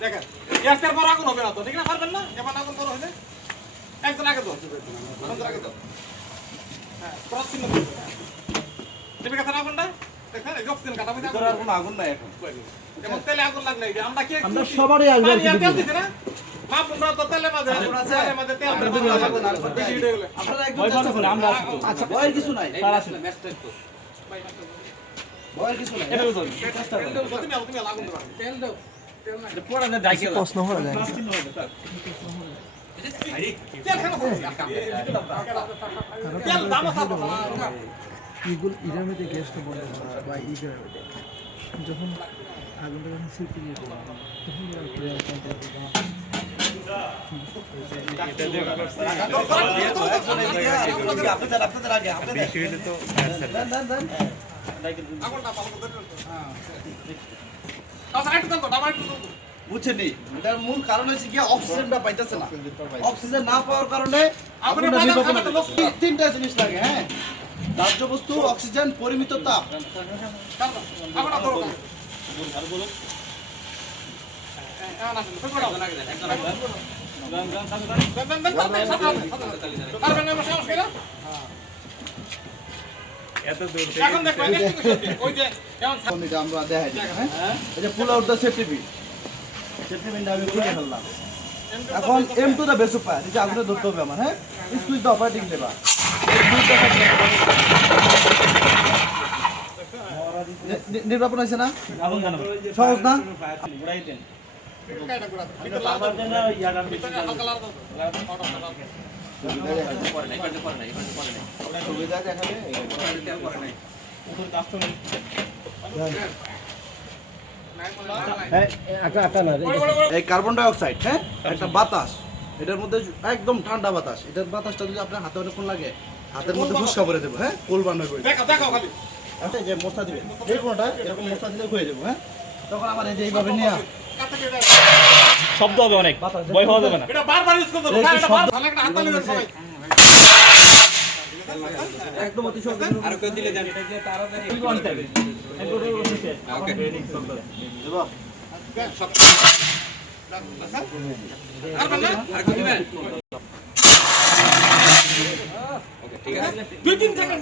দেখেন গ্যাসের পর আগুন হবে না তো, ঠিক না? পারবেন না? এবার আগুন বড় হলে একজন আগে দাও, আগে দাও। হ্যাঁ, ক্রস চিহ্ন দিন। ঠিক আছে না আগুনটা? দেখেন এই অক্সিজেন কাটা মধ্যে ভিতরে আর কোনো আগুন নাই এখন। যেমন তেলে আগুন লাগলে আমরা কি আমরা সবারই আগুন তেল দিছি না? মা তোমরা তো তেলে মাঝে তেলের মাঝে তেল বেশি ভিডিও গুলো। আপনারা একদম ভয় চেষ্টা পাবেন না, আমরা আছি তো। আচ্ছা ভয়ের কিছু নাই, তারা আছে। ভয়ের কিছু নাই। এটা তো চেষ্টা করেন। তুমি আগুন দাও। তেল দাও। এটা পড়া যায় ডাইকে দাও। প্রশ্ন হলো যায় প্লাস চিহ্ন হবে স্যার। তেল কেন করছিস? তেল দাম আছে ইগুল ইরার মধ্যে গ্যাসটা বন্ধ করা বা ইগের যখন আগুনটা যখন সিপি দিয়ে দেওয়া তখন এরা প্রেয়ার কন্ট্রোল আপনাদের আগে আপনাদের আগুনটা ভালো করে ধরুন। হ্যাঁ। তাহলে একটু দাও, ডাবা একটু দাও। বুঝছেননি, এটার মূল কারণ হচ্ছে কি অক্সিজেনটা পাইতেছে না। অক্সিজেন না পাওয়ার কারণে আগুনের আগুনটা বাজার নির্বাপন খাবে তো লোক। তিনটা জিনিস লাগে। হ্যাঁ, দাহ্য বস্তু, অক্সিজেন, পরিমিত তাপ। আগুনটা ধরো। এমন আসেন, ফের পড়াও। দেন, পারবেন না বসে আসবে না? এত দূর এখন দেখবেন ওই যে এমন এখন এটা আমরা দেখাই দিই। হ্যাঁ, এই যে পুল out the safety pin. Safety পিনটা আমি খুলে ফেললাম। এখন এম টু দ্য বেসিক পায়ার, এই যে আগুনে ধরতে হবে আমার। হ্যাঁ, স্কুইজ দ্য অপারেটিং লেভার। নির্বাপন হয়েছে না? আগুন জানাবো সহজ না? ঘুরাই দেন কাটা করা এটা বারবার দেন না ইয়াটা হালকা লাল দাও। সুবিধা দেখালে উপর কাজ তো নেই এই কার্বন ডাই অক্সাইড, হ্যাঁ, একটা বাতাস, এটার মধ্যে একদম ঠান্ডা বাতাস। এটার বাতাসটা যদি আপনার হাতে অনেকক্ষণ লাগে, হাতের মধ্যে ফুসকা ভরে দেবো। হ্যাঁ, কোল বান্না করে দেখো দেখো খালি আচ্ছা, যে মশলা দিবে যে কোনোটা এরকম মশলা দিলে হয়ে যাবো। হ্যাঁ, তখন আমার এই যে এইভাবে নিয়ে কাছে দিয়ে দাও। শব্দ হবে অনেক ভয় হওয়া যাবে না এটা বারবার ইউজ করতে হবে। এটা বার ভালো একটা হাত তালি দেন সবাই। একদম অতি সহজ। আর কেউ দিলে দেন কি করতে হবে একবারে বসে ওকে রেডি সব করে দেবো। পারবেন না? আর কেউ দিবেন ওকে ঠিক আছে 2-3 সেকেন্ড